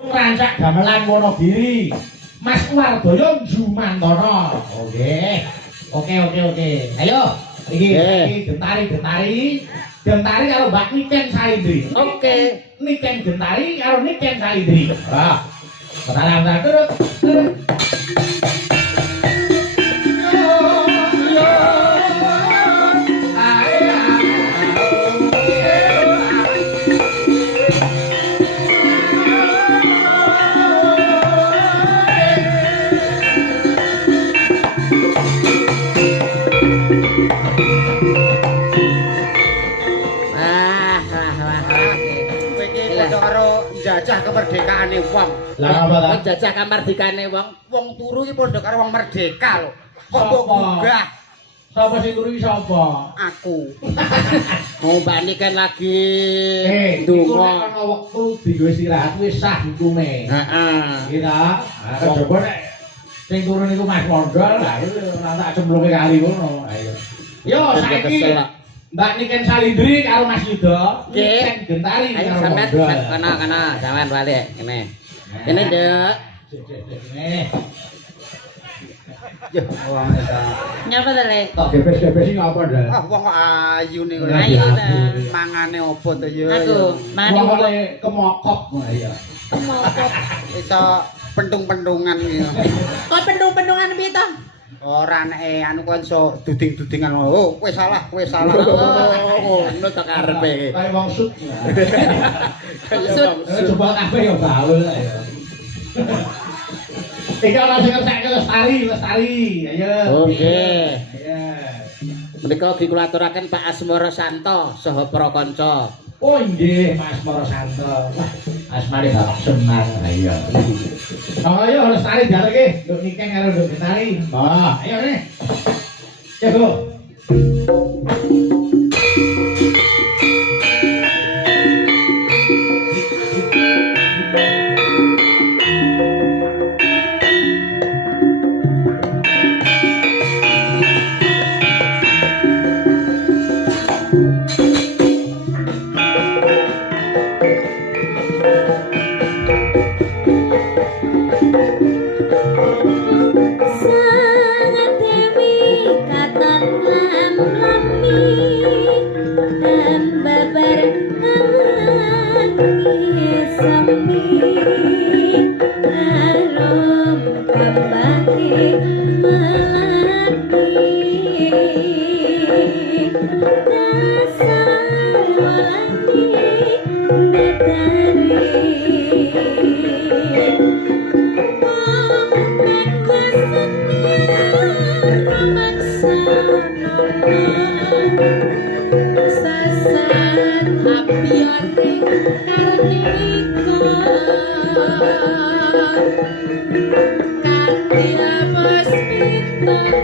Rancak gamelan Wonogiri. Mas Wardoyo Jumantana. Oke. Oke. Ayo. Iki Gentari karo Mbak Niken Saindri. Oke. Niken Gentari karo Niken Saindri. Ah. Bentar terus. Jajah kemerdekaane wong. Lah apa ta? Jajah kemerdekaane wong. Wong turu iki padha karo wong merdeka lho. Kok mbok gugah? Sapa sing turu iki sapa? Aku. Mau Mbak Nik kan lagi ndonga. Ana wektu dienggo istirahat wis sah hukume. Heeh. Iki ta. Coba nek sing turu niku Mas Mondol, lah ora tak cemplunge kali ngono. Ayo. Yo saiki Mbak Niken Salindri karo Mas Yuda, Niken Gentari karo Mondol. Kana sampean balik kene. Kene, Dek. Nih. Yo, wong eta. Nyapa to, Le? Kok gebes-gebes iki ngapa, Dak? Ah, wong kok ayu niku. Ayu ta. Mangane opo to yo? Aku mani Wong kemokop. Iya. kemokop. Iso pentung-pentungan iki. Kok pendung-pendungan piye to? Ora nek anu kok iso duding-dudingan. Oh, kowe salah. Oh, ngono to karepe. Kayak wong sut. Sut. Coba kabeh yo gaul ya. Iki ana sing ngetek Lestari. Ayo. Oke. Ayo. Menika ugi kula aturaken Pak Asmara Santo saha para kanca. Oh nggih, Mas Moro Santo. Wah, asmane Bapak Semar. Ayo. Ayo Lestari diareke, nduk Niken karo nduk Lestari. Oh, ayo nih. Jago. Sangat dewi katon lam-lami dan babar ngangi sepi arom kembali melati dasar walani datari Sasan apiane karnika kanthi apes pitung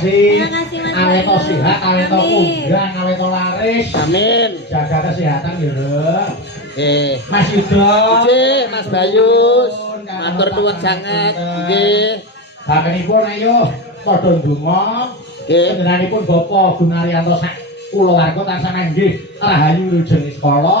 kasih. Terima kasih, Mas Awet to Bayu. sehat, awet to Amin. kondang, awet to laris. Amin. Jaga kesehatan ya, Rek. Nggih. Mas Yudo. Nggih, Mas Bayus. Matur nuwun sanget. Nggih. Bakenipun ayo padha ndonga. Nggih. Panjenenganipun Bapak Gunaryanto sak kulawarga tansah nggih rahayu wilujeng sekolah.